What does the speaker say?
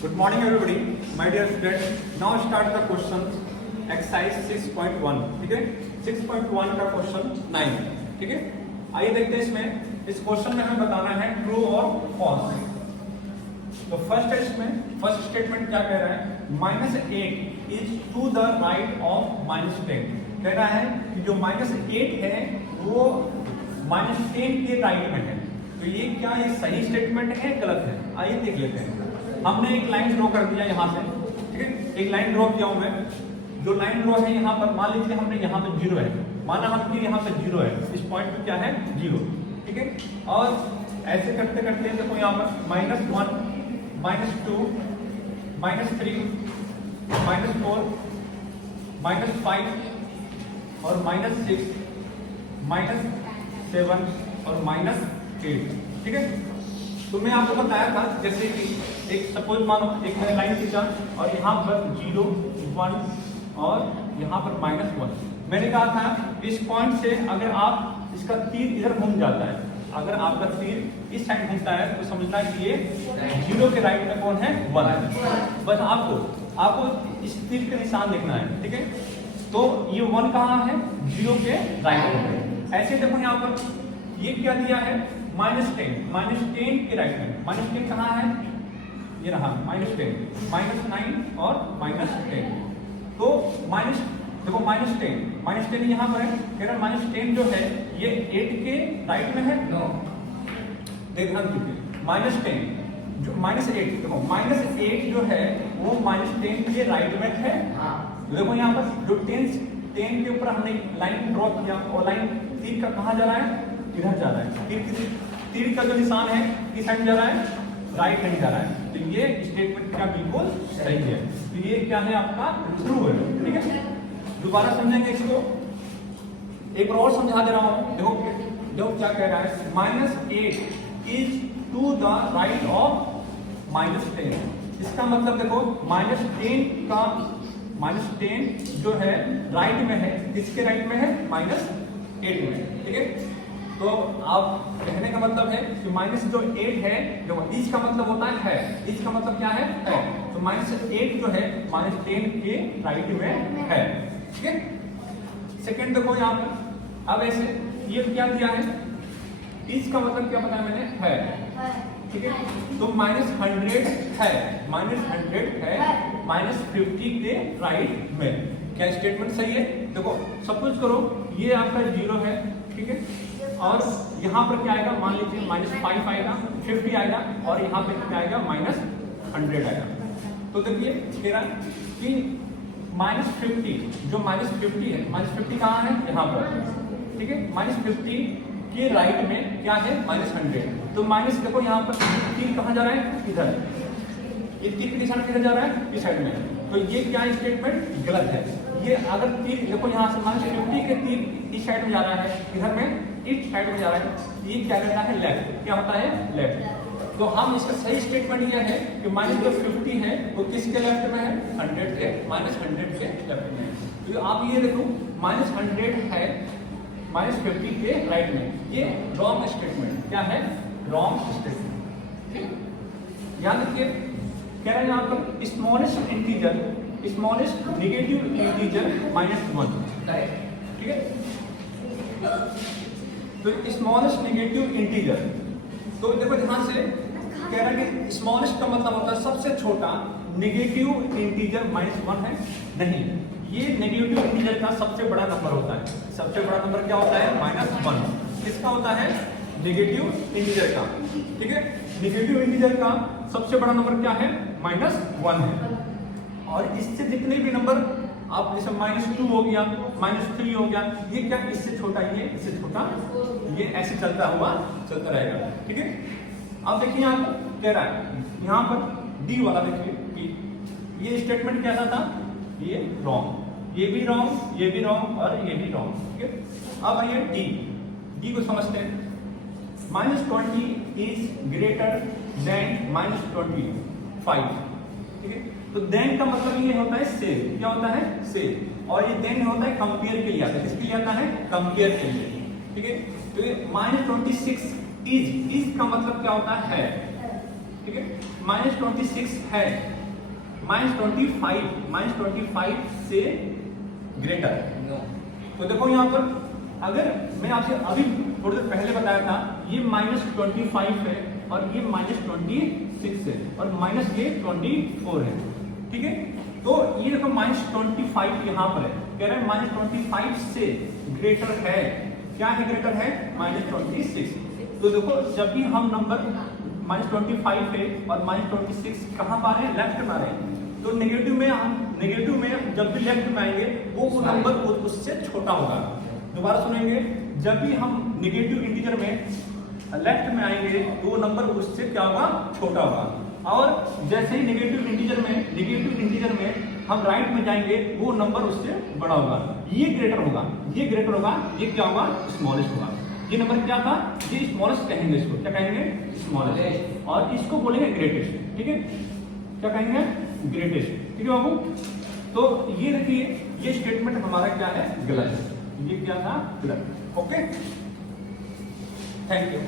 Good morning everybody, my dear students. Now start the question exercise 6.1. ठीक है, 6.1 का question 9. ठीक है, आइए देखते हैं इसमें. इस क्वेश्चन में हमें बताना है ट्रू और फॉल्स. तो फर्स्ट स्टेटमेंट क्या कह रहा है? -8 is to the right of -10. कह रहा है कि जो -8 है वो -10 के राइट में है. तो ये क्या, ये सही स्टेटमेंट है गलत है? आइए देख लेते हैं. हमने एक लाइन ड्रॉ कर दिया यहाँ से. ठीक है, एक लाइन ड्रॉ किया हूं मैं. जो लाइन ड्रॉ है यहाँ पर, मान लीजिए हमने यहाँ पे 0 है, माना हम कि यहाँ पे 0 है, इस पॉइंट पे क्या है 0. ठीक है, और ऐसे करते करते देखो यहाँ पर -1 -2 -3 -4 -5 और -6 -7 और -8. ठीक है, तो मैं आपको बताया था जैसे कि एक सपोज मानो एक मैंने लाइन खींचा और यहाँ पर 0 1 और यहाँ पर -1. मैंने कहा था इस पॉइंट से अगर आप इसका तीर इधर घूम जाता है, अगर आपका तीर इस साइड घूमता है तो समझना कि ये 0 के राइट में कौन है 1. बस आपको इस तीर के निशान देखना है. ठीक है, तो ये 1 कहाँ है? 0 के राइट में. ऐसे देखो यहाँ पर ये क्या दिया है -10 के राइट में. -10 कहाँ है? ये रहा -10 -9 और -10. तो देखो -10 यहाँ पर है. कह रहा -10 जो है ये 8 के राइट में है. नो, देखना कीजिए -10 जो -8 देखो -8 जो है वो -10 के राइट में है. देखो यहाँ पर जो 10 के ऊपर हमने लाइन ड्रॉ किया और लाइन तीर का कहाँ जा रहा है? इधर जा रहा है. तीर का जो निशान है किस साइड जा रहा है? राइट हैंड जा रहा है. तो ये स्टेटमेंट क्या बिल्कुल सही है. तो ये क्या है आपका ट्रू है. ठीक है, दोबारा समझेंगे इसको. एक और समझा दे रहा हूं. देखो क्या कह रहा है? -8 is to the right of -10. इसका मतलब देखो -10 जो है राइट में है. किसके राइट में है? -8 में. ठीक है, तो आप कहने का मतलब है कि -8 है, जो इस का मतलब होता है, इस का मतलब क्या है? तो -8 जो है -10 के राइट में है. ठीक है, सेकंड देखो यहाँ पर. अब ऐसे ये क्या दिया है? इसका मतलब क्या बताया मैंने? है. ठीक है, तो -100 है, -100 है -50 के राइट में. क्या स्टेटमेंट सही है? देखो सपोज करो ये आपका 0 है. ठीक है, और यहाँ पर क्या आएगा? मान लीजिए -5 आएगा, 50 आएगा और यहाँ पे क्या आएगा? -100 आएगा. तो देखिए कह रहा है कि -50 जो -50 है, -50 कहाँ है? यहाँ पर. ठीक है, -50 के राइट में क्या है? -100. तो माइनस देखो यहाँ पर तीर कहाँ जा रहा है? इधर. ये तीर की निशान किधर जा रहा है? इस साइड में. तो ये क्या स्टेटमेंट गलत है. ये अगर तीर देखो यहाँ से -50 के तीर इस साइड में जा रहा है, इधर में इस साइड में जा रहा है, ये क्या रहता है? लेफ्ट. क्या होता है? लेफ्ट. तो हम इसका सही स्टेटमेंट यह है कि -50 है वो किसके लेफ्ट में है? 100 के -100 के लेफ्ट में है. तो आप ये देखो -100 है -50 के राइट में. ये रॉन्ग स्टेटमेंट. क्या है? Wrong statement. ठीक, याद रखिए. कह रहे हैं यहाँ पर smallest integer, smallest negative integer -1. ठीक है, तो स्मॉलेस्ट नेगेटिव इंटीजर. तो देखो ध्यान से कह रहा है कि स्मॉलेस्ट का मतलब होता है सबसे छोटा. नेगेटिव इंटीजर -1 है नहीं, ये नेगेटिव इंटीजर का सबसे बड़ा नंबर होता है. सबसे बड़ा नंबर क्या होता है? -1. किसका होता है? नेगेटिव इंटीजर का. ठीक है, नेगेटिव इंटीजर का सबसे बड़ा नंबर क्या है? -1 है. और इससे जितने भी नंबर आप जैसे -2 हो गया, -3 हो गया, ये क्या इससे छोटा, ये इससे छोटा, ये ऐसे चलता रहेगा. ठीक है, अब देखिए यहाँ पर कह रहा है, यहाँ पर डी वाला देखिए कि ये स्टेटमेंट कैसा था? ये रॉन्ग, ये भी रॉन्ग, ये भी रॉन्ग और ये भी रॉन्ग. ठीक है, अब आइए डी को समझते हैं. -20 इज ग्रेटर देन -25. ठीक है, तो देन का मतलब ये होता है से. क्या होता है? से. और ये देन होता है कंपेयर के लिए आता है. किसके लिए आता है? कंपेयर के लिए. ठीक है, तो ये -26 इज का मतलब क्या होता है? ठीक है। -26 है, -25 से ग्रेटर। तो देखो यहाँ पर अगर मैं आपसे अभी थोड़ी देर पहले बताया था ये -25 है और ये -26 है और माइनस ये 24 है, ठीक है। तो ये देखो -25 यहाँ पर है, कह रहे हैं -25 से ग्रेटर है, क्या है ग्रेटर है -26। तो देखो जब भी हम नंबर -25 है और -26 कहाँ पा रहे हैं, लेफ्ट में आ रहे हैं, तो नेगेटिव में जब भी लेफ्ट में आएंगे वो नंबर उससे छोटा होगा। दोबारा सुनेंगे, जब भी हम नेगेटिव इंटीजर में लेफ्ट में आएंगे तो वो नंबर उससे क्या होगा, छोटा होगा। और जैसे ही नेगेटिव इंटीजर में हम राइट में जाएंगे वो नंबर उससे बड़ा होगा, ये ग्रेटर होगा, ये क्या होगा, स्मॉलेस्ट होगा। ये नंबर क्या था, ये स्मॉलेस्ट कहेंगे, इसको क्या कहेंगे, स्मॉलेस्ट, और इसको बोलेंगे ग्रेटेस्ट, ठीक है। क्या कहेंगे, ग्रेटेस्ट, ठीक है बाबू। तो ये देखिए ये स्टेटमेंट हमारा क्या है, गलत है, ये क्या था, गलत। Okay, thank you.